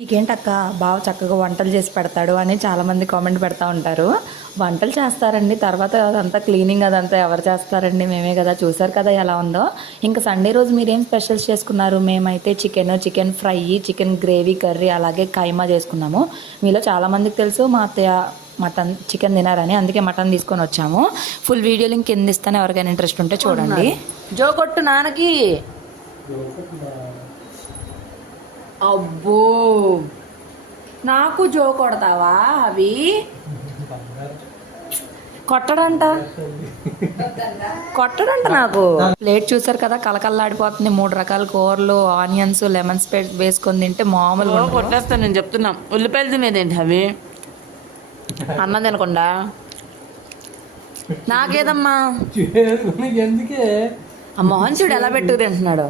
నీకేంటక్క బాగా చక్కగా వంటలు చేసి పెడతాడు అని చాలామంది కామెంట్ పెడతా ఉంటారు. వంటలు చేస్తారండి, తర్వాత అదంతా క్లీనింగ్ అదంతా ఎవరు చేస్తారండి? మేమే కదా. చూసారు కదా ఎలా ఉందో. ఇంకా సండే రోజు మీరేం స్పెషల్స్ చేసుకున్నారు? మేమైతే chicken fry, chicken gravy curry, అలాగే కైమా చేసుకున్నాము. మీలో చాలామందికి తెలుసు మా అత్తయ్య మటన్ చికెన్ తినారని, అందుకే మటన్ తీసుకొని వచ్చాము. ఫుల్ వీడియో లింక్ కింద ఇస్తాను, ఎవరికైనా ఇంట్రెస్ట్ ఉంటే చూడండి. జో కొట్టు నాన్నకి. అబ్బో, నాకు జో కొడతావా? అవి కొట్టడంట నాకు. ప్లేట్ చూసారు కదా, కలకల్లాడిపోతుంది. 3 రకాల కూరలు, ఆనియన్స్, లెమన్ స్ప్రెడ్ వేసుకొని తింటే మామూలుగా కొట్టేస్తాను. నేను చెప్తున్నా, ఉల్లిపాయలు తినేదేంటి అవి? అన్నం తినకుండా నాకేదమ్మా. ఆ మోహన్ చూడు ఎలా పెట్టుకు తింటున్నాడు.